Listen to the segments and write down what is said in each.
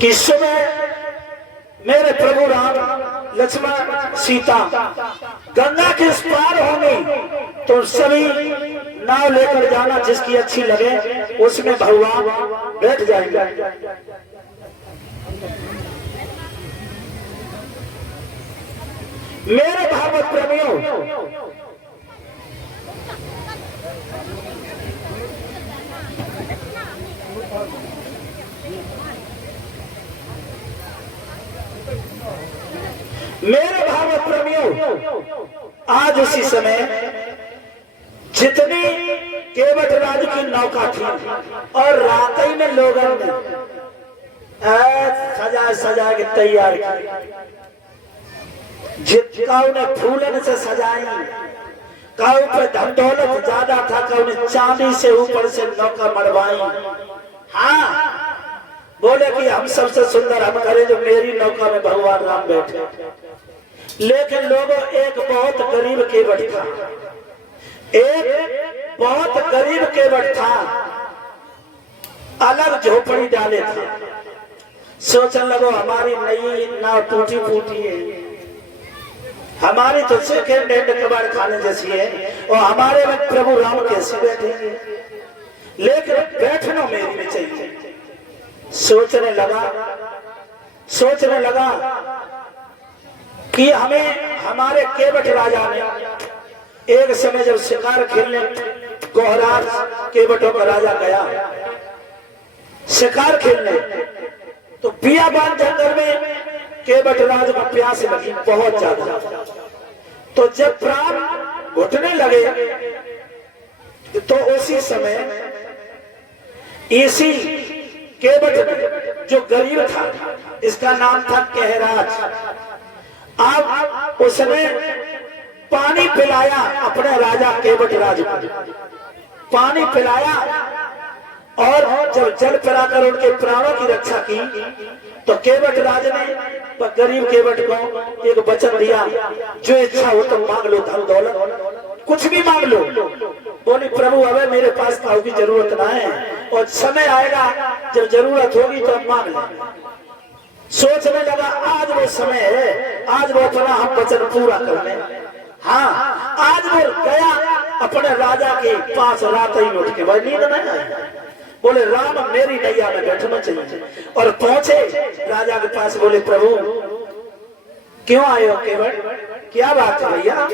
कि सुबह मेरे प्रभु राम लक्ष्मण सीता गंगा के इस पार होंगे तो सभी नाव लेकर जाना, जिसकी अच्छी लगे उसमें भगवान बैठ जाएंगे। मेरे भागवत प्रेमियों, मेरे भागवत प्रेमियों, आज उसी समय जितनी केवट राज की नौका थी और रात ही में लोगों ने सजा सजा के तैयार की, जिसका उन्हें फूलन से सजाई, का ऊपर धन दौलत ज्यादा था, का उन्हें चांदी से ऊपर से नौका मड़वाई। हाँ, बोले कि हम सबसे सुंदर हम करें जो मेरी नौका में भगवान राम बैठे। लेकिन लोगों, एक बहुत गरीब केवट था, एक बहुत गरीब केवट था, अलग झोपड़ी डाले था। सोचने लगो हमारी नई नाव टूटी फूटी है, हमारी तो सेकेंड हैंड कबाड़ खाने जैसी है, और हमारे में प्रभु राम कैसे बैठेंगे, लेकिन बैठना मेरी में चाहिए। सोचने लगा कि हमें हमारे केवट राजा ने एक समय जब शिकार खेलने गोहराज केवटों का राजा गया शिकार खेलने, तो बियाबान जंगल में केवट राज को प्यास लगी बहुत ज्यादा। तो जब प्राण घुटने लगे तो उसी समय इसी केवट जो गरीब था, इसका नाम था कहराज, अब उसने पानी पिलाया अपने राजा केवट राज को, पानी पिलाया, और जब जल पिलाकर उनके प्राणों की रक्षा की तो केवट राज ने गरीब केवट को एक वचन दिया, जो इच्छा हो तो मांग लो, धन दौलत कुछ भी मांग लो। बोली प्रभु अब मेरे पास काऊ की जरूरत ना है, और समय आएगा जब जरूरत होगी तो हम मांग लें। सोचने लगा आज वो समय है, आज वो अपना हम वचन पूरा कर लें। हाँ, आज वो गया अपने राजा के पास, रात ही उठ के, भाई नींद नहीं आई, बोले राम मेरी नैया में बैठना चाहिए, और पहुंचे राजा के पास। बोले प्रभु क्यों आए हो केवट, क्या बात है भैया?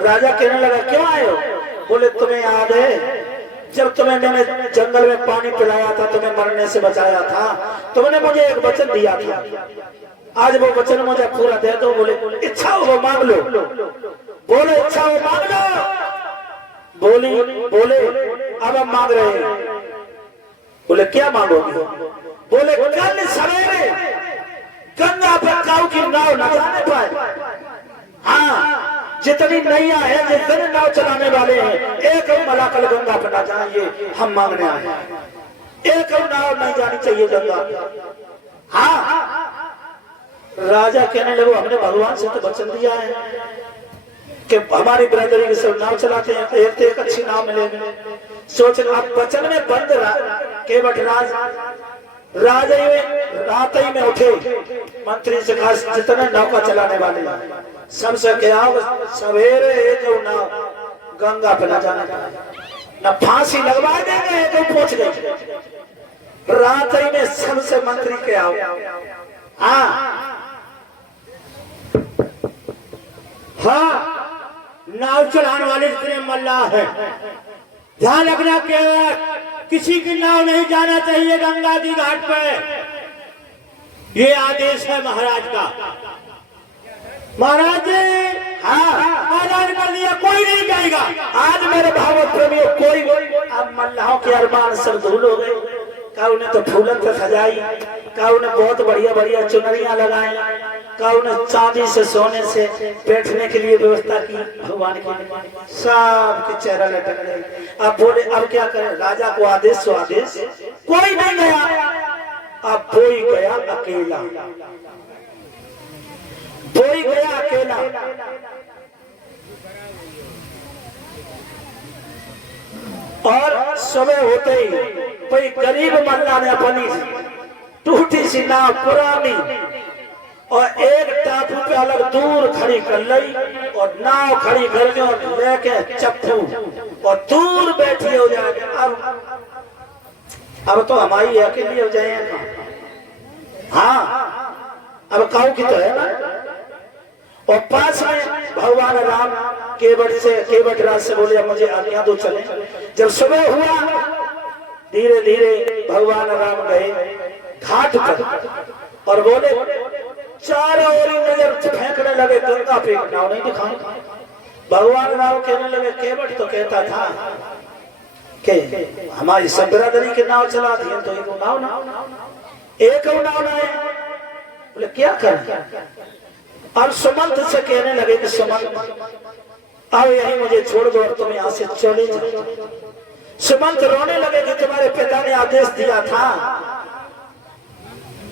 राजा कहने लगा क्यों आए हो? बोले तुम्हें याद है जब तुम्हें मैंने जंगल में पानी पिलाया था, तुम्हें मरने से बचाया था, तुमने मुझे एक वचन दिया था, आज वो वचन मुझे पूरा दे दो। बोले इच्छा हो वो मांग लो। बोले इच्छा हो मांग लो। बोले अब हम मांग रहे हैं। बोले क्या मांगोगे? बोले कल सवेरे गंगा पर काऊ की नाव न जाने पाए। हाँ, जितनी नैया है, जितने नाव चलाने वाले हैं, एक मलाकल गंगा पर ना जाए, ये हम मांगने आए। एक नाव नहीं जानी चाहिए गंगा। हाँ, राजा कहने लगे हमने भगवान से तो वचन दिया है कि हमारी बिरादरी के सब नाव चलाते हैं, तो एक अच्छी नाव मिलेगी। सोच आप वचन में बंद केवट राजा रात ही में उठे, मंत्री से खास जितने नौका चलाने वाले सबसे क्या सवेरे एक नाव गंगा पे न जाने न फांसी लगवा देंगे तो पहुंच गए। रात ही में सबसे मंत्री के आओ। हाँ, नाव चलाने वाले जितने मल्लाह है, ध्यान रखना कि किसी की नाव नहीं जाना चाहिए गंगा की घाट पे। ये आदेश है महाराज का। महाराज जी, हाँ ऐलान कर दिया, कोई नहीं जाएगा। आज मेरे भावों प्रेमियों कोई अब मल्लाहों के अरमान सब धूल हो गए। का उन्हें तो फूलन से सजाई, का उन्हें बहुत बढ़िया बढ़िया चुनरियां लगाई, का उन्हें चांदी से सोने से बैठने के लिए व्यवस्था की भगवान की, सबके चेहरा लटक गए। अब बोले अब क्या करें? राजा को आदेश सो आदेश, कोई नहीं गया। अब बोई गया अकेला, बोई गया अकेला। और सुबह होते ही कोई गरीब मल्ला ने अपनी टूटी सी नाव पुरानी और एक टापू पे अलग दूर खड़ी कर ली और नाव खड़ी कर ली और लेके चप्पू और दूर बैठी हो जाएगी। अब तो हमारी अकेली हो जाए। हाँ अब काऊ की तो है ना। और पास में भगवान राम केवट राज से बोले मुझे आज्ञा दो चले। जब सुबह हुआ धीरे धीरे भगवान राम गए घाट पर और बोले चारों ओर नजर फेंकने लगे गंगा पे नाव नहीं दिखाई। भगवान राम कहने लगे केवट तो कहता था कि हमारी सब बिरादरी की नाव चला दी तो एक नाव ना एक नाव ना है। बोले क्या करें। और सुमंत से कहने लगे कि सुमंत आओ यही मुझे छोड़ दो और तुम यहाँ से चले जाओ। सुमंत रोने लगे कि तुम्हारे पिता ने आदेश दिया था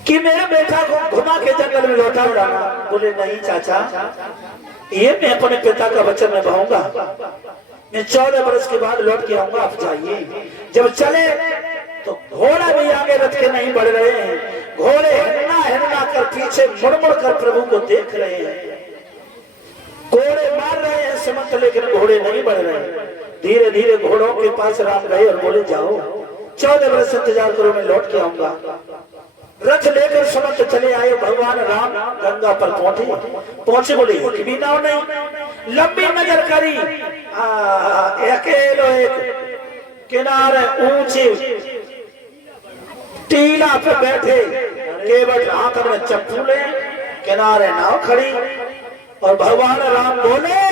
कि मेरे बेटा को घुमा के जंगल में लौटा उड़ाना। बोले नहीं चाचा ये मैं अपने पिता का वचन निभाऊंगा। मैं 14 वर्ष के बाद लौट के आऊंगा। आप जाइए। जब चले तो घोड़ा भी आगे रथ के नहीं बढ़ रहे हैं। घोड़े हिरना कर पीछे मुड़ कर प्रभु को देख रहे हैं। घोड़े मार रहे हैं सुमंत लेकिन घोड़े नहीं बढ़ रहे हैं। धीरे धीरे घोड़ों के पास राम गए और बोले जाओ 14 वर्ष इंतजार करो मैं लौट के आऊंगा। रथ लेकर सुमंत चले आए। भगवान राम गंगा पर पहुंचे बोले कि भी नाव नहीं। लंबी नजर करी अकेलो एक किनारे ऊंचे टीला पे बैठे केवट हाथ में चप्पू ले किनारे नाव खड़ी और भगवान राम बोले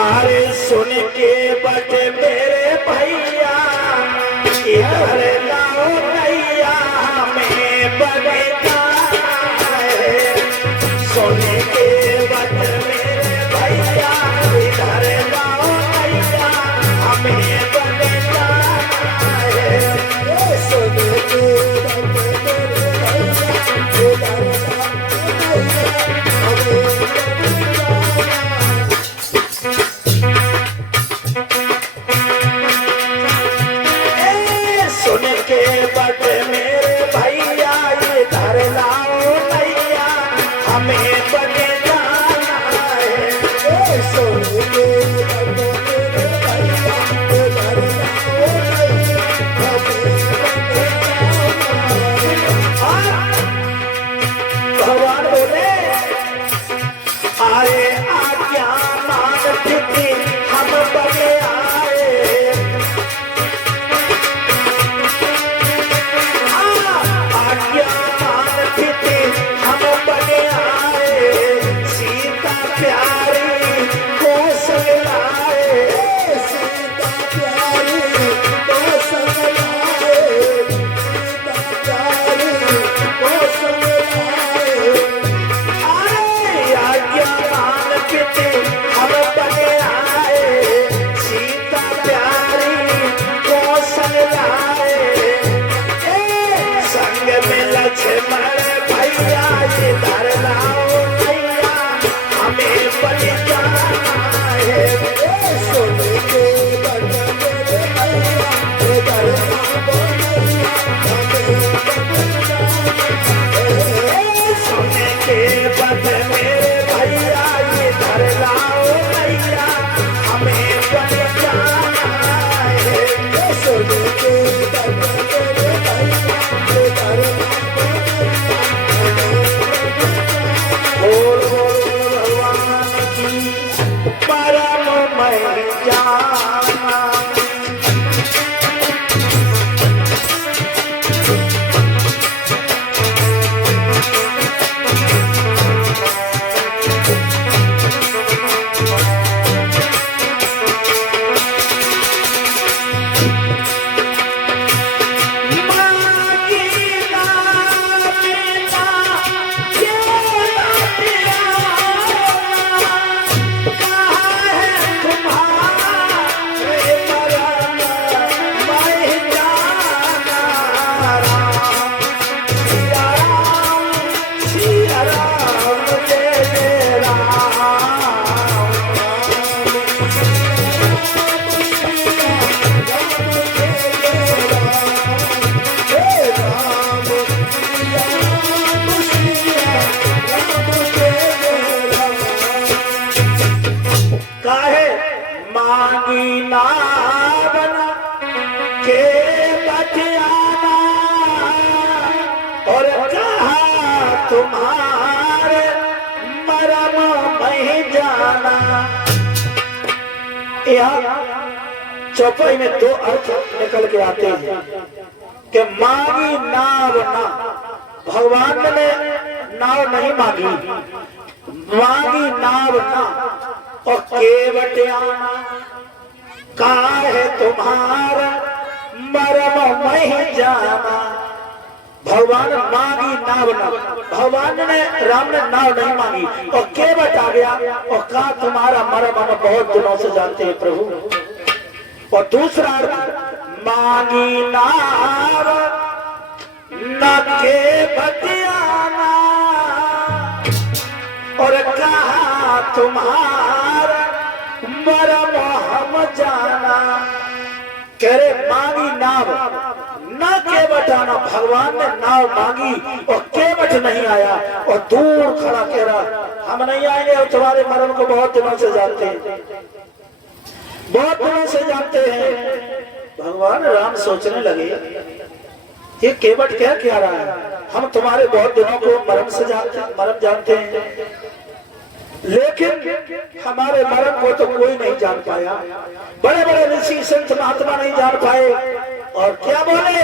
अरे सुन के बट मेरे भैया इधर लाओ नैया में बगता है। सुन के बट मेरे भैया इधर लाओ नैया हमें बगता है। सुन के बट मेरे भैया इधर लाओ नैया हमें सुन के बट मेरे भैया इधर लाओ नैया हमें बने जाना है। सुन के बट मेरे भैया इधर लाओ नैया हमें बने जाना है। भगवान बोले अरे आज्ञा मान थी हम बने आए। आज्ञा मान थी हम बने आए। सीता प्यारी को संग लाए। सीता प्यारी को संग लाए। सीता प्यारी को संग लाए। आज्ञा मान पिते हम बने आए। सीता प्यारी को संग लाए। संग में लक्ष्मण भैया इधर लाओ नैया हमें बन जाना है। सुन के बट मेरे भैया इधर लाओ नैया हमें बन जाना है। सुन के बट मेरे भैया इधर लाओ नैया हमें बन जाना है। सुन के बट मेरे भैया इधर लाओ बोल बोल भगवान की परम मैं जाना। के बतियाना और कहा तुम्हारे मरम नहीं जाना। यहाँ चौपाई में दो अर्थ निकल के आते हैं कि मांगी नाव ना, भगवान ने नाव नहीं मांगी, मांगी नाव ना और केवट आना कहा है तुम्हारा मरम नहीं जाना। भगवान मांगी नाव ना, भगवान ने राम ने नाव नहीं मांगी और केवट आ गया और कहा तुम्हारा मरम हम बहुत दिनों से जानते हैं प्रभु। और दूसरा अर्थ मांगी नाव न केवट आना और कहा तुम्हारा मरम हम जाना। कह रहे मांगी नाव न केवट आना, भगवान ने नाव मांगी और केवट नहीं आया और दूर खड़ा कह रहा हम नहीं आएंगे और तुम्हारे मरम को बहुत दिनों से जानते हैं, बहुत दिनों से जानते हैं। भगवान राम सोचने लगे ये केवट क्या रहा है, हम तुम्हारे बहुत दिनों को मरम जानते हैं, लेकिन हमारे मरम को तो कोई नहीं जान पाया। बड़े बड़े ऋषि संत महात्मा नहीं जान पाए और क्या बोले,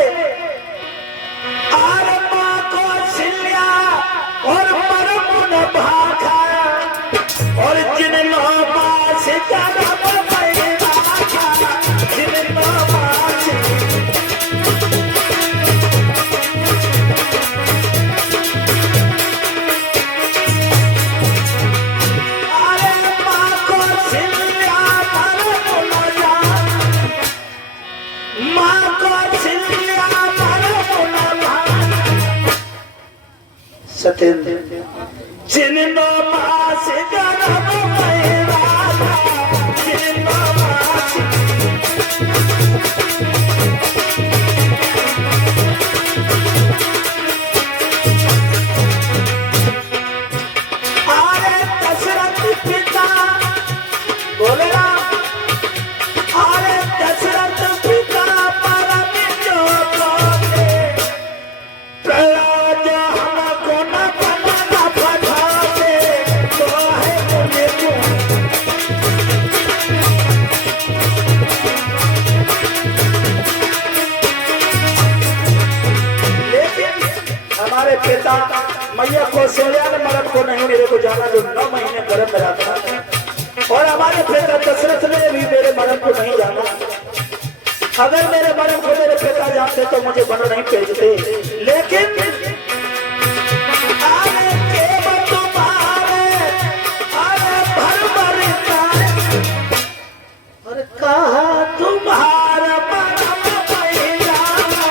आर माँ को सिल्या और मरम न भागा और जिन माँ से ज्यादा सत्येंद्र जिन मास गरम मेरा जिन मास आरे दशरथ पिता बोले ना, आरे दशरथ पिता परम जो बोले प्रयाज हमको न बनना पठावे तो है मुझे को। लेकिन हमारे पिता मैया कौशल्या ने मरम को नहीं मेरे को जाना जो 9 महीने गर्भ में रहा था, और हमारे पिता दशरथ ने भी मेरे मरम को नहीं जाना। अगर मेरे मरम को मेरे पिता जानते तो मुझे वन नहीं भेजते, लेकिन आरे केवट तुम्हारे आरे भर भरता और कहा तुम्हारा मरम नहीं जाना।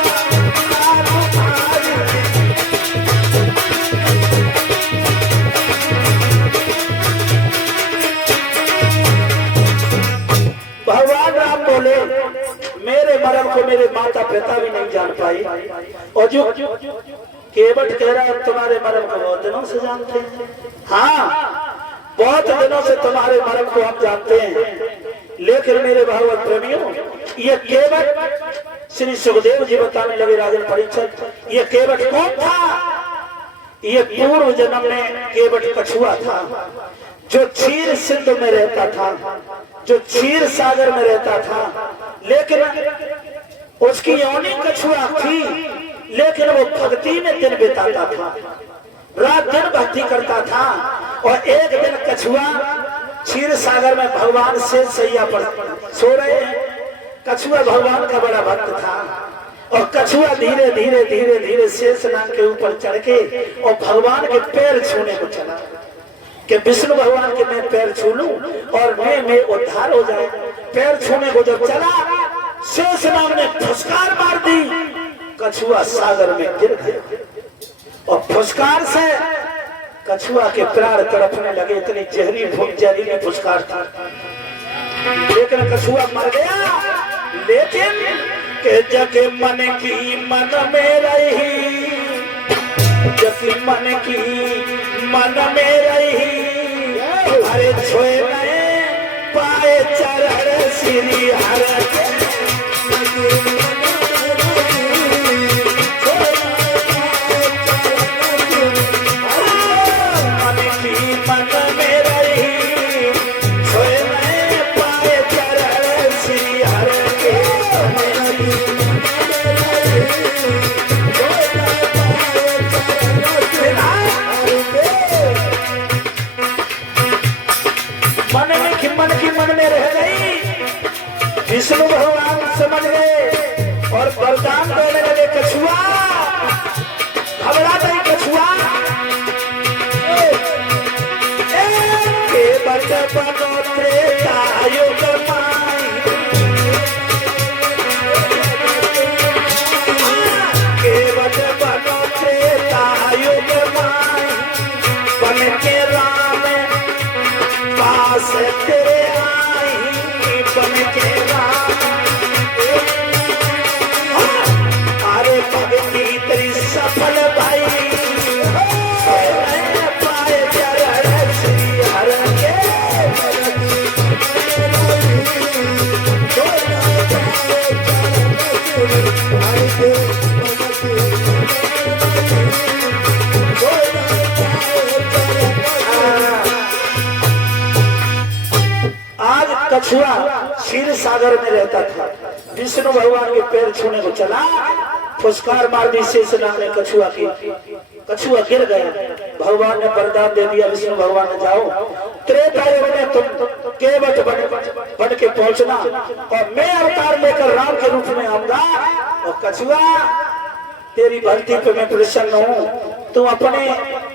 भगवान राम बोले मेरे मरम को मेरे माता पिता भी नहीं जान पाई, और जो केवट कह रहा है तुम्हारे मरम को बहुत दिनों से जानते हैं। हाँ बहुत दिनों से तुम्हारे मरम को हम जानते हैं, लेकिन मेरे भागवत प्रेमियों ये केवट श्री सुखदेव जी बताने लगे राजन परीक्षित, ये केवट कौन था? ये पूर्व जन्म में केवट कछुआ था जो क्षीर सिंधु में रहता था, जो क्षीर सागर में रहता था, लेकिन उसकी योनि कछुआ थी, लेकिन वो भक्ति में दिन बिताता था, रात दिन भक्ति करता था। और एक दिन कछुआ क्षीर सागर में भगवान से सैया पर सो रहे हैं। कछुआ भगवान का बड़ा भक्त था और कछुआ धीरे धीरे धीरे धीरे शेषनाग के ऊपर चढ़ के और भगवान के पैर छूने को चला कि विष्णु भगवान के मैं पैर छू लूं और मैं उद्धार हो जाए। पैर छूने को जब चला, शेषनाग ने फुसकार मार दी, कछुआ सागर में गिर गया और फुसकार से कछुआ के प्राण तड़पने लगे। इतनी जहरीली फुसकार था, लेकिन कछुआ मर गया। लेकिन के जग मन की मन में रही, जग मन की मन में रही, अरे छोए नहीं पाए चरण श्री हर के। मन की मन में रह गई। विष्णु भगवान समझ गए और वरदान देने लगे, कछुआ घबरा नहीं, कछुआ केवट बनो त्रेता युग माई, केवट बनो त्रेता युग माई, बन के राम पास तेरे आई, बन के राम। अरे भक्ति तेरी सफल भाई, पाए चरण श्री हर के। आज कछुआ क्षीर सागर में रहता था। विष्णु भगवान के पैर छूने को चला, फुसकार मार दी शेष नाग ने कछुआ की, कछुआ गिर गया। भगवान ने वरदान दे दिया, विष्णु भगवान ने जाओ त्रेता युग में तुम केवट बन के पहुंचना और मैं अवतार लेकर राम के रूप में आऊंगा। और कछुआ तेरी भक्ति पे मैं प्रसन्न हूँ, तुम अपने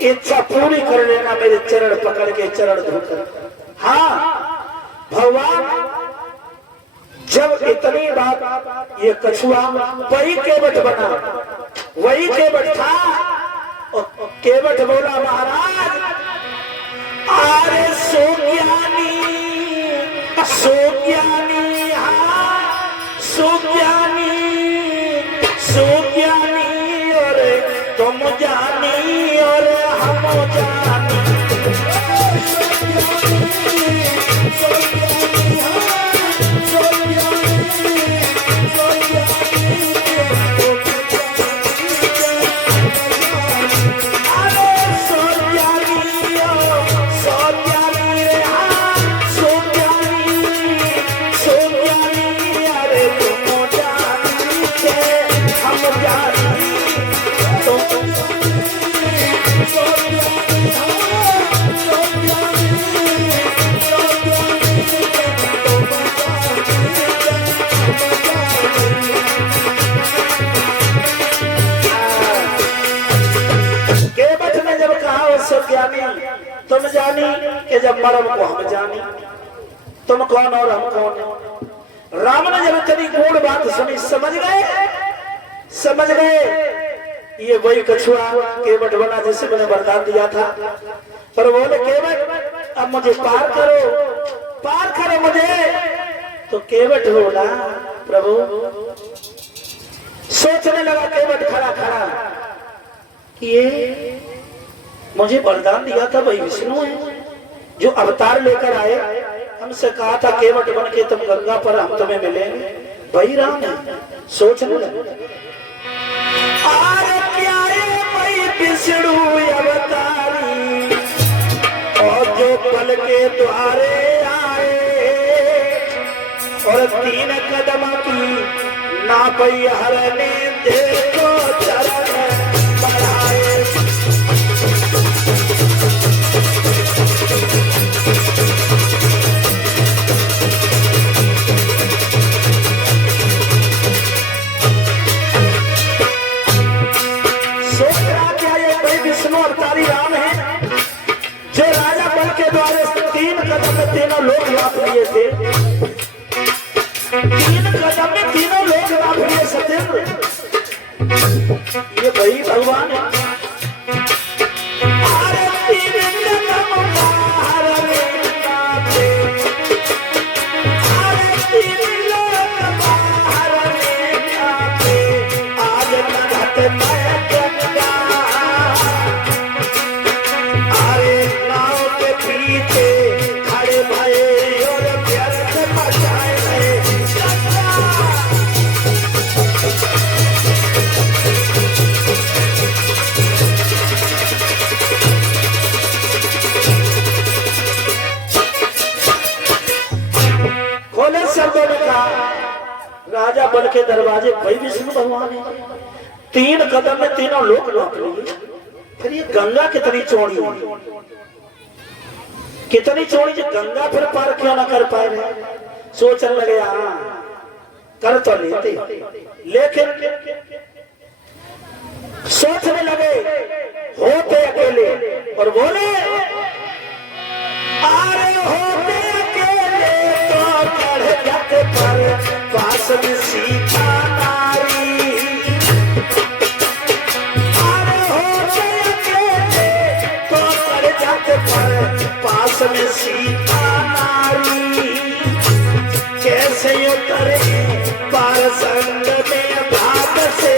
इच्छा पूरी कर लेना, मेरे चरण पकड़ के चरण धोकर। हाँ भगवान जब इतनी बात, ये कछुआ वही केवट बना, वही केवट था। और केवट बोला, महाराज अरे सोज्ञानी सोज्ञानी, हाँ सोज्ञानी सोज्ञानी, और तुम जानी और हम जानी। तुम जानी कि जब मरम को हम जानी, तुम कौन और हम कौन। राम ने जब इतनी गूढ़ बात सुनी, समझ गए, समझ गए ये वही कछुआ केवट बना जिसे मैंने वरदान दिया था। पर बोले केवट अब मुझे पार करो, पार करो मुझे। तो केवट बोला, प्रभु सोचने लगा केवट खड़ा खड़ा कि ये मुझे वरदान दिया था वही विष्णु है जो अवतार लेकर आए, हमसे कहा था केवट बन के तुम गंगा पर हम तुम्हें मिलेंगे, वही राम है। सोचने लगे वही विष्णु अवतारी, और जो पल के द्वारे आए, और 3 कदम की ना पई हरने देखो चरण बढ़ाए। विष्णु अवतारी राम है जो राजा बल के द्वारे 3 कदम में तीनों लोग लाभ लिए थे। 3 कदम में तीनों लोग लाभ लिए सत्येंद्र, ये वही भगवान है। अरे 3 कदम बाहर निकाले, अरे 3 लोग बाहर निकाले, आज नगत मैं गंगा। राजा बल के के दरवाजे वही विष्णु भगवान है। 3 कदम में तीनों लोग लौट लिए। फिर ये गंगा कितनी चौड़ी हुई, कितनी चौड़ी जो गंगा फिर पार क्यों ना कर पाए रहे। सोचने लगे हाँ कर तो लेते, लेकिन सोचने लगे होते अकेले और बोले अरे होते अकेले तो चढ़ जाते पर पास में सीता नारी। अरे होते अकेले तो चढ़ जाते पर पास में सीता नारी। कैसे उतरे पार संग में भाग से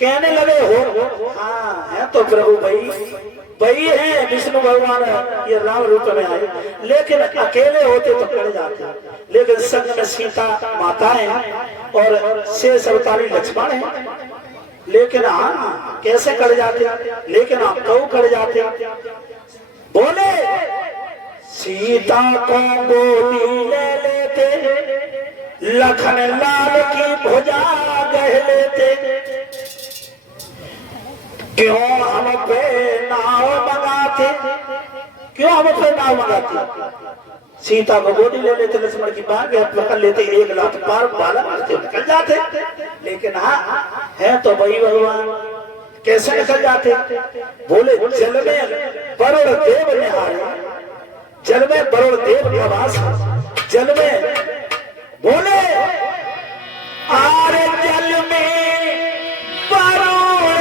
कहने लगे हो हाँ है तो प्रभु वही है विष्णु भगवान, ये राम रूप में आए। लेकिन अकेले होते तो कड़ जाते, लेकिन संग में सीता माता है और शेष अवतारी लक्ष्मण है। लेकिन हाँ कैसे कड़ जाते, लेकिन आप कऊ कड़ जाते। बोले सीता को गोदी ले लेते, लखन लाल की भुजा गह लेते। क्यों हम पे नाव मंगाते, क्यों हम पे नाव मंगाते। सीता को गोदी ले लेते, लक्ष्मण की बात पकड़ लेते, 1 लाख पार बाला मारते निकल जाते। लेकिन हाँ है तो वही भगवान, कैसे निकल जाते। बोले जल में वरुण देव निहारे, जल में वरुण देव निवास, जल में बोले आरे जल में वरुण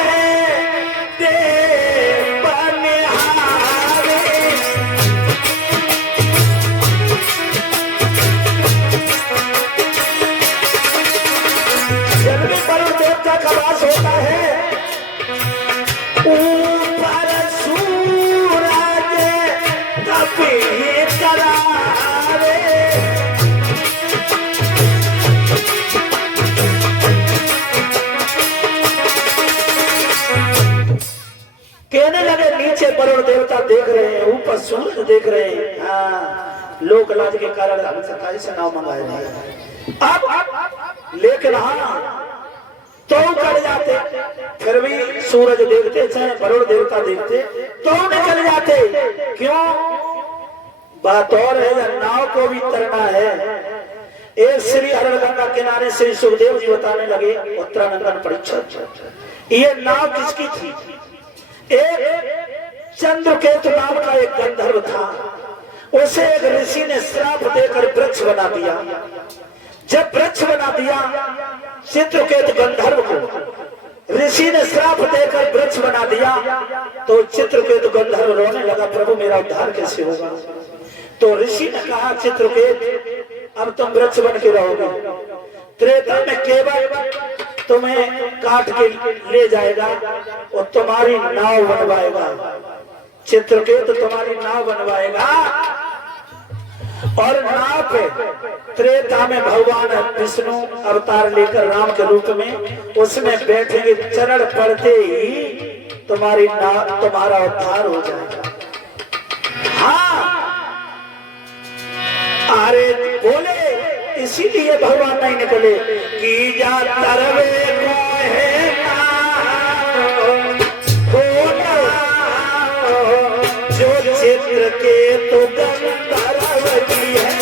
देव निहारे। जल में वरुण देवता का वास होता है, ऊपर सूरज कभी करारे। कहने लगे नीचे वरुण देवता देख रहे हैं, ऊपर सूरज देख रहे हैं। हाँ लोक लाज के कारण हम सरकारी से नाव मंगाए नहीं। अब लेकिन हाँ तो कर जाते, फिर भी सूरज देखते चाहे वरुण देवता देखते तो निकल जाते। क्यों बात और है, नाव को भी तरना है। एक श्री हरणगंगा किनारे श्री सुखदेव जी बताने लगे उत्तरानंदन परीक्षा, ये नाव किसकी थी। एक चंद्रकेतु नाम का एक गंधर्व था, उसे एक ऋषि ने श्राप देकर वृक्ष बना दिया। जब वृक्ष बना दिया चित्रकेतु गंधर्व को, ऋषि ने श्राप देकर वृक्ष बना दिया, तो चित्रकेतु गंधर्व रोने लगा, प्रभु मेरा उद्धार कैसे होगा। तो ऋषि ने कहा चित्रकेतु अब तुम वृक्ष बन के रहोगे, त्रेता में केवल तुम्हें काट के ले जाएगा और तुम्हारी नाव बनवाएगा। चित्रकेतु तुम्हारी नाव बनवाएगा और नाव पे त्रेता में भगवान विष्णु अवतार लेकर राम के रूप में उसमें बैठेंगे। चरण पड़ते ही तुम्हारी नाव, तुम्हारा उद्धार हो जाएगा। हाँ अरे बोले इसीलिए भगवान नहीं निकले कि जा तरवे को है जो चित्र के तो गंधर्व की है।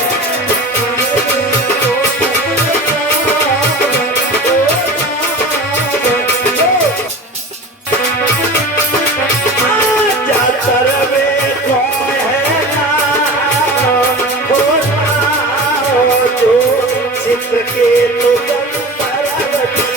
चित्र के तो गंधर्व की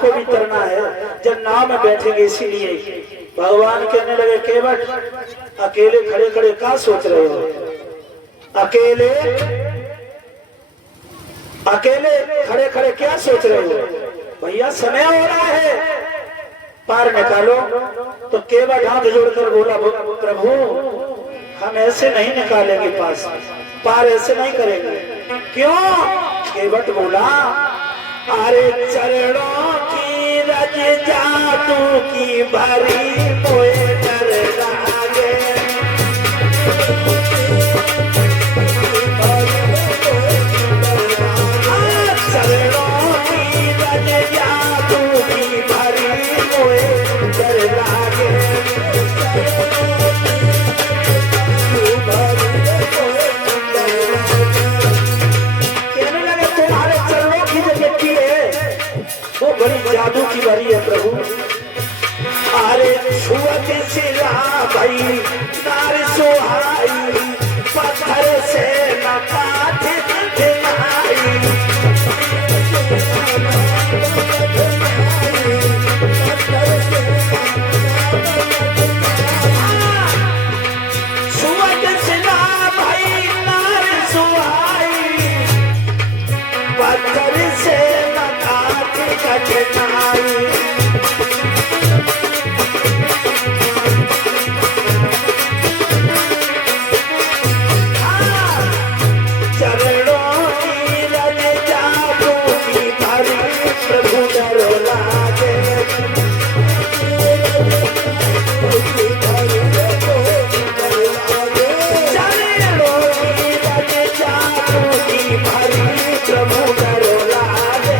को भी तरना है, जब नाव में बैठेंगे। इसीलिए भगवान कहने लगे केवट अकेले खड़े खड़े क्या सोच रहे हो, अकेले अकेले खड़े खड़े क्या सोच रहे हो, भैया समय हो रहा है, पार निकालो। तो केवट हाथ जोड़कर बोला प्रभु हम ऐसे नहीं निकालेंगे पास, पार ऐसे नहीं करेंगे। क्यों? केवट बोला अरे चरणों की रज जादू की भरी मोए डर लागे, चरणों की रज जादू की भरी मोए डर लागे। कहने लगे तुम्हारे चरणों की जो मिट्टी है वो बड़ी जादू की भरी है प्रभु। अरे छुअत सिला भाई नार सुहाई, पत्थर से न काट दिलाई, छुअत सिला भाई नार सुहाई, पत्थर से न काट कठिनाई। चरणों की रज जादू की भरी प्रभु डर लागे, चरणों की रज जादू की भरी प्रभु डर लागे।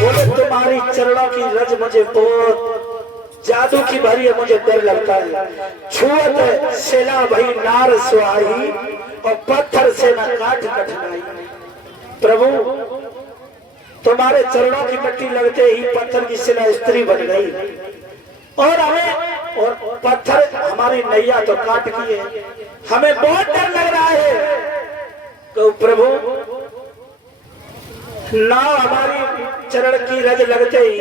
बोले तुम्हारी चरणों की रज मुझे बहुत जादू की भरी है, मुझे डर लगता है। छुअत सिला भई नार सुहाई, और पत्थर से न काट कठिनाई। प्रभु तुम्हारे चरणों की मिट्टी लगते ही पत्थर की शिला स्त्री बन गई, और हमें और पत्थर हमारी नैया तो काट की है, हमें बहुत डर लग रहा है। तो प्रभु नाव हमारी चरण की रज लगते ही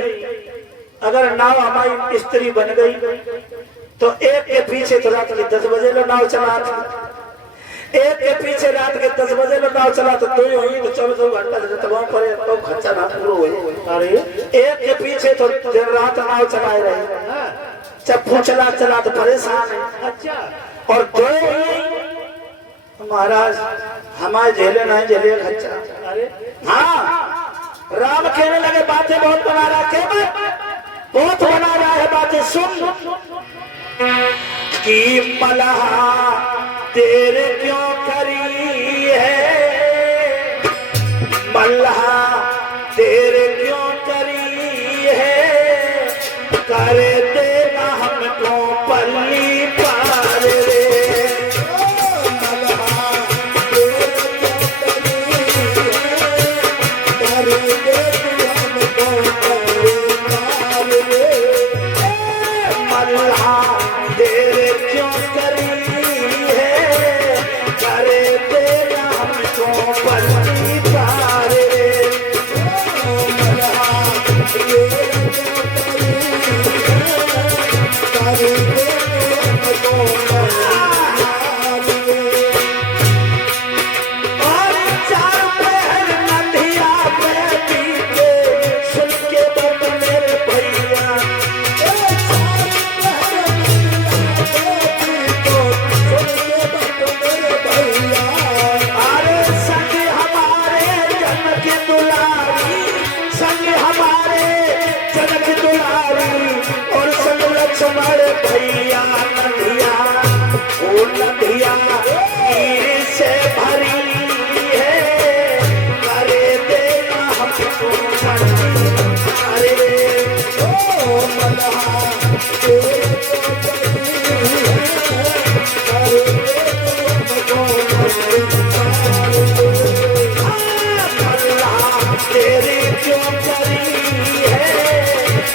अगर नाव हमारी स्त्री बन गई तो एक के पीछे तो रात के 10 बजे लो नाव चला, एक के पीछे रात के 10 बजे लो नाव चला तो 2 हुई तो 24 घंटा जतवा पर तो खर्चा ना पूरा हुए। अरे एक के पीछे तो दिन रात नाव चलाए रहे, चप्पू चला चला तो परेशान है। अच्छा, और 2 महाराज हमारे झेले नहीं झेले खर्चा। अरे हाँ, राम कहने लगे बातें बहुत बना रहा है, बहुत बना रहा है बातें, सुन कि मलहा तेरे क्यों करी है, मल्हा तेरे क्यों करी है, करे देना हमको पल्ली पार रे। भैया नदिया ओ नदिया नीर से भरी है, करे देना हमको अरे ओ मल्हा तेरी क्यों करी है,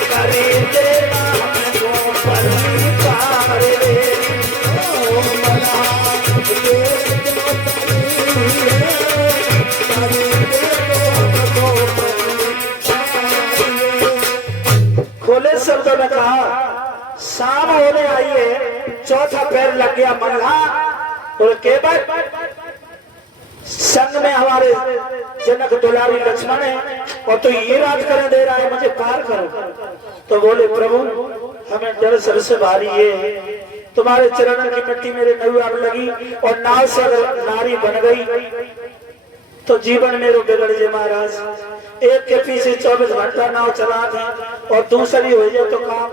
करे देना हमको पैर लग गया मल्हा और केवट संग में हमारे जनक दुलारी लक्ष्मण है और तो ये राज करने दे रहा है, मुझे पार करो। तो बोले प्रभु हमें डर सबसे भारी है, तुम्हारे चरणों की मिट्टी मेरे नैयार लगी और नाव से अगर नारी बन गई तो जीवन मेरो बिगड़ जाए महाराज। एक के पीछे 24 घंटा नाव चला दें और दूसरी हो जाए तो काम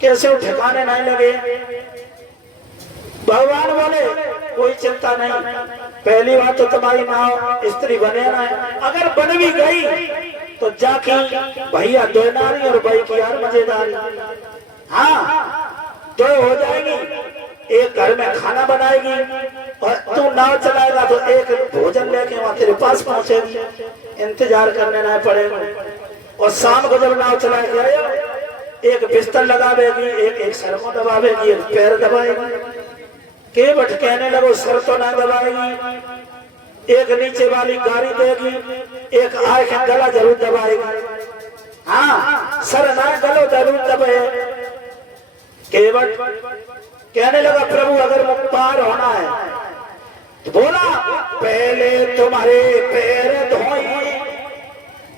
कैसे ठिकाने नहीं लगे। भगवान बोले कोई चिंता नहीं, पहली बात तो तुम्हारी नाव स्त्री बने ना, अगर बन भी गई तो जाके भैया दो नारी और भाई की यार मजेदारी, हाँ दो हो जाएगी, एक घर में खाना बनाएगी और तू नाव चलाएगा तो एक भोजन लेके वहां तेरे पास पहुंचेगी, इंतजार करने ना पड़ेगा। और शाम को जब नाव चला के आया एक बिस्तर लगावेगी, एक सर को दबावेगी, एक पैर दबाएगी। केवट कहने लगो सर तो ना दबाएगी, एक नीचे वाली गाड़ी देगी, एक आंख गला जरूर दबाएगी, हाँ सर ना गलो जरूर दबाए। केवट कहने लगा प्रभु अगर मुझे पार होना है तो बोला पहले तुम्हारे पैर धोई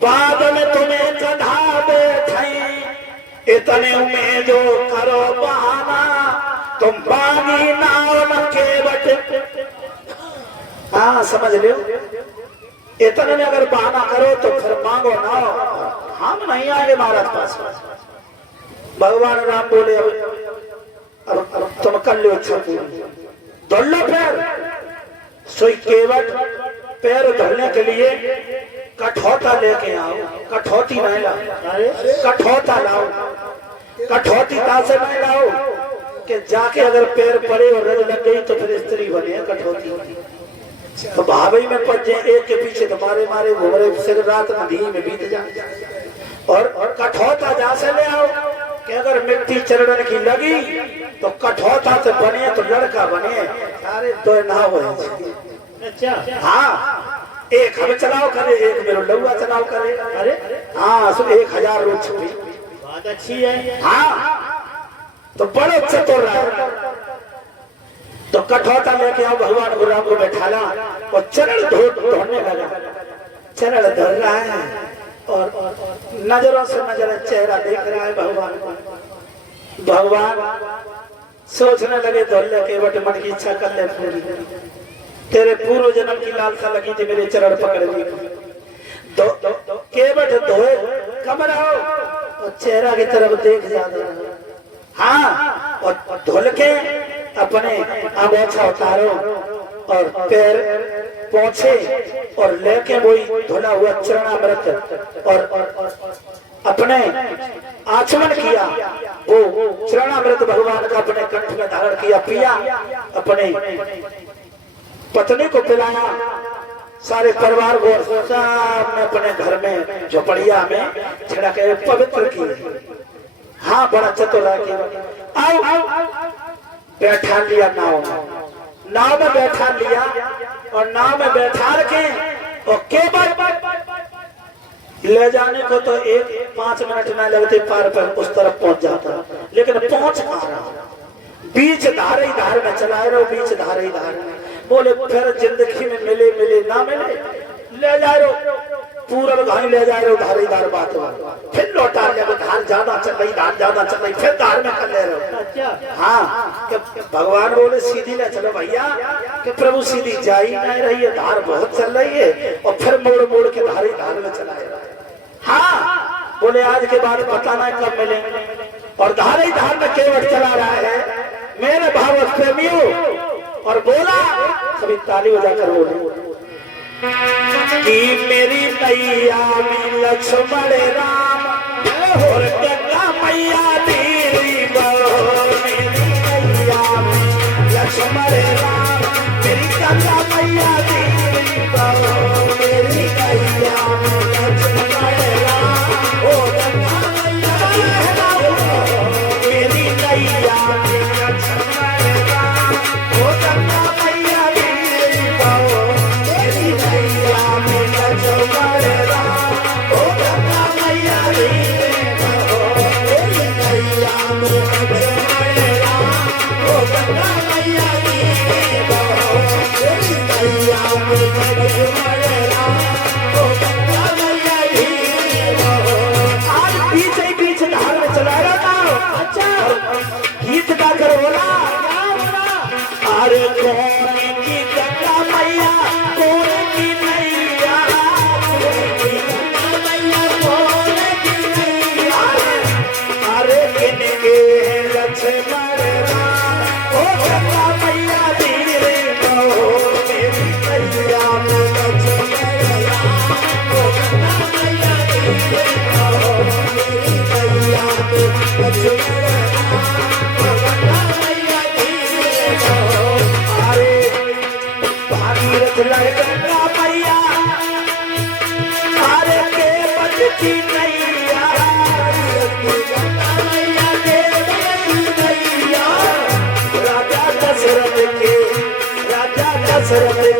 बाद में तुम्हें कधा बैठाई, इतने में जो करो बहाना तुम बागी नाव न केवट। हाँ समझ लो, इतने में अगर बहाना करो तो फिर मांगो नाव, हम नहीं आएंगे महाराज पास। भगवान राम बोले अब तुम कर लो अच्छा धुल लो पैर। सोई केवट पैर धुलने के लिए कठौता लेके आओ, कठौती नहीं लाओ, कठौता लाओ, कठौती तासे नहीं लाओ कि जाके अगर पैर पड़े और रज लग गई तो फिर स्त्री बने कठौती। तो भाभी में पड़ जाए एक के पीछे तो मारे मारे घूम रहे, फिर रात नदी में बीत जाए। और कठौता जहां से ले आओ कि अगर मिट्टी चरण की लगी तो कठौता से बने तो लड़का बने, सारे तो ना हो। अच्छा हाँ, एक हम चलाओ करे, एक मेरो लौआ चलाओ करे। अरे हाँ, 1000 रोज छुपी, बात अच्छी है। हाँ तो बड़े चतुर रहा। तो कठौता लेके आओ, भगवान को राम को बैठाला और चरण धोने लगा। चरण धो रहा है और नजरों से नजर चेहरा देख रहा है भगवान को। भगवान सोचने लगे धोले केवट मन की इच्छा कर ले पूरी, तेरे पूर्व जन्म की लालसा लगी थी मेरे चरण पकड़ ली। केवट धोए कमर आओ और चेहरा की तरफ देख जाता, हाँ और धुल के अपने अंगोछा उतारो और पैर पहुंचे और लेके वही धुला हुआ चरणामृत और अपने आचमन किया। वो चरणामृत भगवान का अपने कंठ में धारण किया, पिया, अपने पत्नी को पिलाया, सारे परिवार को सामने अपने घर में झोपड़िया में छिड़ा के पवित्र की। हाँ बड़ा चतुर आओ बैठा लिया नाव में बैठा लिया और नाव में बैठा के और केवल ले जाने को तो 5 मिनट न लगते, पार पर उस तरफ पहुंच जाता, लेकिन पहुंच आ रहा। बीच धारे ही धार में चलाए रहो, बीच धारे ही धार में। बोले फिर जिंदगी में मिले मिले ना मिले ले जा रहे, पूरब घाई ले जा रहे हो, धारे धार बात फिर लौटा ले, धार ज्यादा चल रही, धार ज्यादा चल रही, फिर धार में कर ले रहे हो। हाँ भगवान बोले सीधी ले चलो भैया, कि प्रभु सीधी जा ही नहीं रही है, धार बहुत चल रही है और फिर मोड़ मोड़ के धारे धार में चलाए। हाँ बोले आज के बाद पता नहीं कब मिलेंगे, और धारे ही धार में केवट चला रहा है मेरे भावक प्रेमियों। और बोला सभी ताली बजाकर बोले कि मेरी नैया में लक्ष्मण राम और गंगा मैया मेरी बहू, मेरी नैया में लक्ष्मण राम, मेरी गंगा मैया मेरी बहू, मेरी नैया में लक्ष्मण राम, ओ गंगा मैया मेरी नैया में लक्ष्मण राम, ओ गंगा मैया मेरी बहू, मेरी नैया में लक्ष्मण राम, ओ गंगा मैया मेरी बहू, मेरी फिर बोला अरे कौन की गंगा मैया कौन की नैया, अरे किनके लक्ष्मण राम, ओ गंगा मैया धीरे कहो मेरी मैया में लक्ष्मण राम, ओ गंगा मैया धीरे कहो मेरी मैया में लक्ष्मण राम, ओ गंगा मैया धीरे कहो। अरे भागीरथ लड़ गंगा मैया, अरे के बचती नैया, गंगा मैया के बचती नैया, राजा दशरथ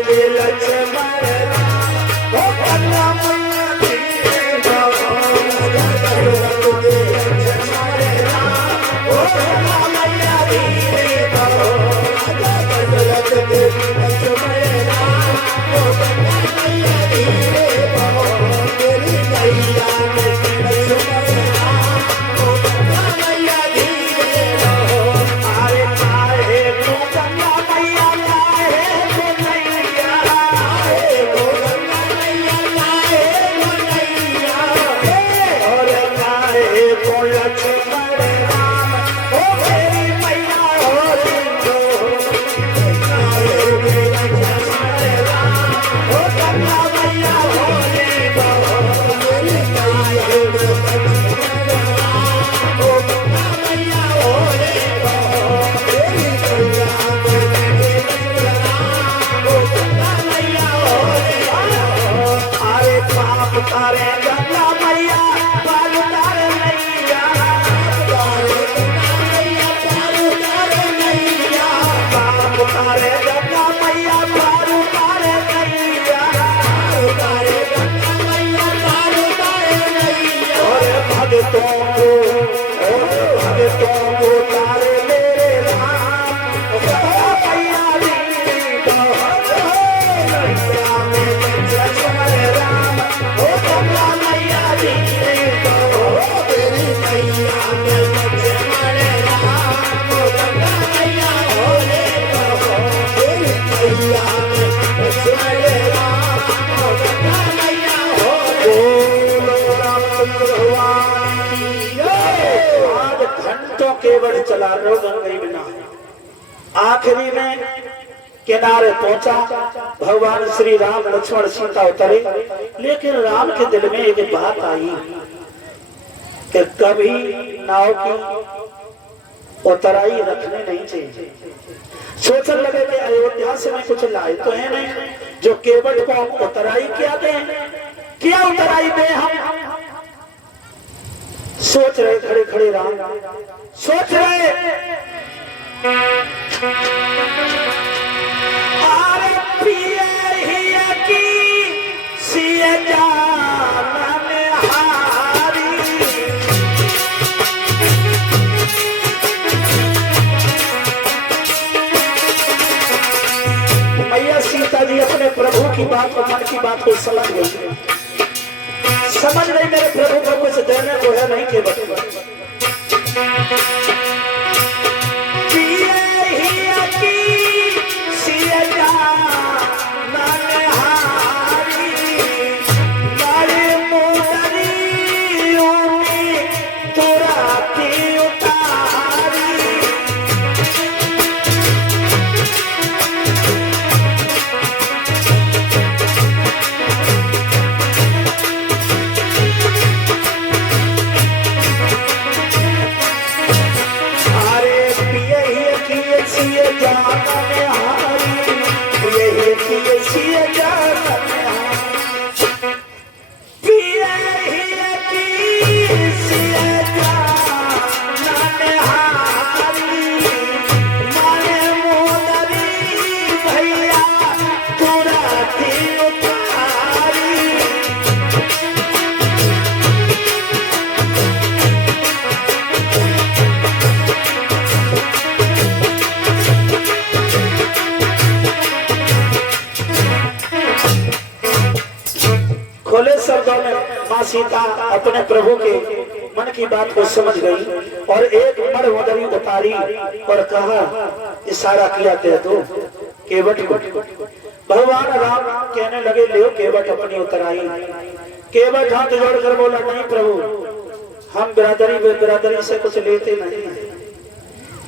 के लक्ष्मण राम, ओ गंगा मैया धीरे कहो, राजा दशरथ के लक्ष्मण राम, ओ गंगा मैया धीरे कहो, राजा दशरथ के लक्ष्मण राम, ओ गंगा मैया धीरे कहो मेरी मैया में लक्ष्मण राम, ओ गंगा मैया धीरे कहो। अरे काहे तू गंगा मैया काहे तू नैया, काहे तू गंगा मैया काहे तू नैया, और काहे तू लक्ष्मण राम, ओ मेरी मैया होली को, काहे तू लक्ष्मण राम, ओ गंगा मैया होली को, मेरी मैया लक्ष्मण राम, ओ गंगा मैया होली को, मेरी मैया लक्ष्मण राम, ओ गंगा मैया होली को। अरे पाप तारे गंगा मैया पार तारे नैया, तारे गंगा मैया पार तारे नैया, पाप तारे गंगा मैया पार तारे नैया, तारे गंगा मैया पार तारे नैया, और भक्तों को तारे मेरे राम, ओ गंगा मैया धीरे कहो, नैया में लक्ष्मण राम, ओ गंगा मैया धीरे कहो मेरी मैया में लक्ष्मण राम, ओ गंगा मैया होले कहो मेरी मैया में लक्ष्मण राम, ओ गंगा मैया होले। बोलो रामचंद्र भगवान की जय। आज घंटों केवल चला रो गंगा बिना, आखिरी में किनारे पहुंचा, भगवान श्री राम लक्ष्मण सीता उतरे, लेकिन राम के दिल में एक बात आई कि कभी नाव की उतराई रखने नहीं चाहिए। सोचने लगे कि अयोध्या से मैं कुछ लाए तो है नहीं जो केवट को हम उतराई क्या दें, क्या उतराई दे हम। सोच रहे खड़े खड़े राम सोच रहे, आरे पिया ही की सिया जानन हारी, मैया सीता जी अपने प्रभु की बात को मन की बात को समझ गई, समझ नहीं मेरे प्रभु को कुछ देने को है नहीं के बच्चे खुले शब्दों में माँ सीता अपने प्रभु के मन की बात को समझ गई और एक मड़वदरी उतारी और कहा, इशारा किया ते तो केवट को। भगवान राम कहने लगे, ले केवट अपनी उतराई। केवट हाथ जोड़कर बोला, नहीं प्रभु, हम बिरादरी से कुछ लेते नहीं।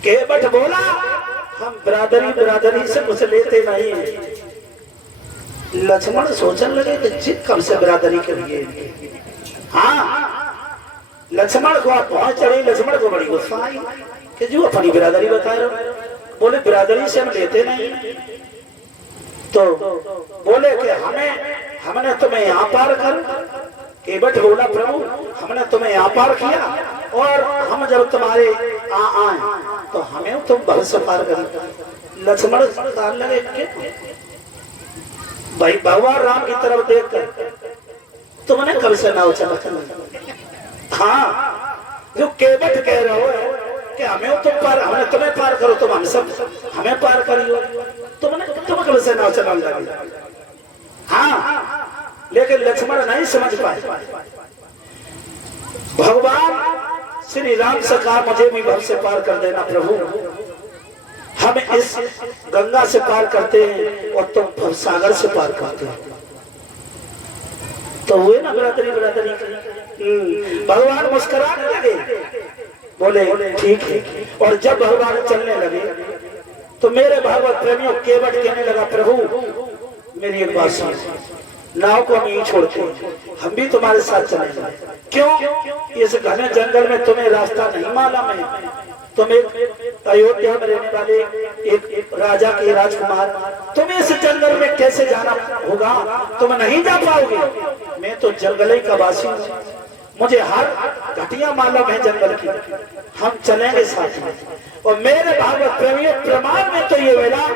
केवट बोला, हम बिरादरी से कुछ लेते नहीं। लक्ष्मण सोचने लगे कि जिद कब से बिरादरी करिए। हाँ, लक्ष्मण को आप पहुंच चढ़े। लक्ष्मण को बड़ी गुस्सा आई कि जो अपनी बिरादरी बता रहे हो। बोले बिरादरी से हम लेते नहीं। तो बोले कि हमने तुम्हें यहाँ पार कर। केवट बोला, प्रभु हमने तुम्हें यहाँ पार किया और हम जब तुम्हारे आए तो हमें तुम बहुत से पार करें। लक्ष्मण कहने लगे कि भाई भगवान राम की तरफ देखकर तुमने कब से नाव चला। हाँ, जो केवट कह रहे हो कि हमें तुम्हें पार करो, तुम हम सब हमें पार करियो। तुम कब से नाव चलाने लगे। हाँ, लेकिन लक्ष्मण नहीं समझ पाए। भगवान श्री राम से कहा, मुझे भी भव से पार कर देना प्रभु। हम इस गंगा से पार करते हैं और तुम भव सागर से पार करते हो। तो हुए ना बिरादरी। भगवान मुस्कुराने लगे, बोले ठीक है। और जब भगवान चलने लगे तो मेरे भागवत प्रेमियों केवट कहने लगा, प्रभु मेरी एक बात सुन, नाव को हम यहीं छोड़ते हैं, हम भी तुम्हारे साथ चलेंगे। क्यों? इस घने जंगल में तुम्हें रास्ता नहीं मालूम है। तुम एक अयोध्या में रहने वाले एक राजा के राजकुमार, तुम्हें इस जंगल में कैसे जाना होगा? तुम नहीं जा पाओगे। मैं तो जंगल का वासी हूँ, मुझे हर घटिया मालूम है जंगल की। हम चलेंगे साथ में। और मेरे भागवत प्रेमियों प्रमाण में तो ये मिला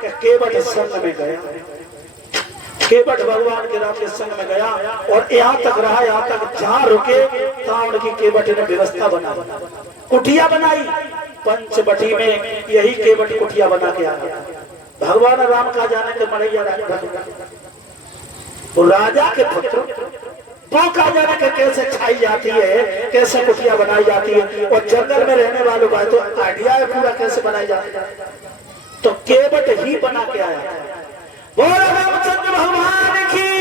कि केवट संग में गया। केवट भगवान के राम के संग में गया और यहाँ तक रहा, यहाँ तक जहाँ रुके तहाँ उनकी केवट ने व्यवस्था बना कुटिया बनाई। पंचवटी में यही केवट कुटिया बना के आ गया। भगवान राम का जाने के मड़ैया राजा के पुत्र वो का जाने के कैसे छाई जाती है, कैसे कुटिया बनाई जाती है। और जंगल में रहने वालों का तो आइडिया है पूरा कैसे बनाई जाती है। तो केवट ही बना के आया। बोलो रामचंद्र भगवान की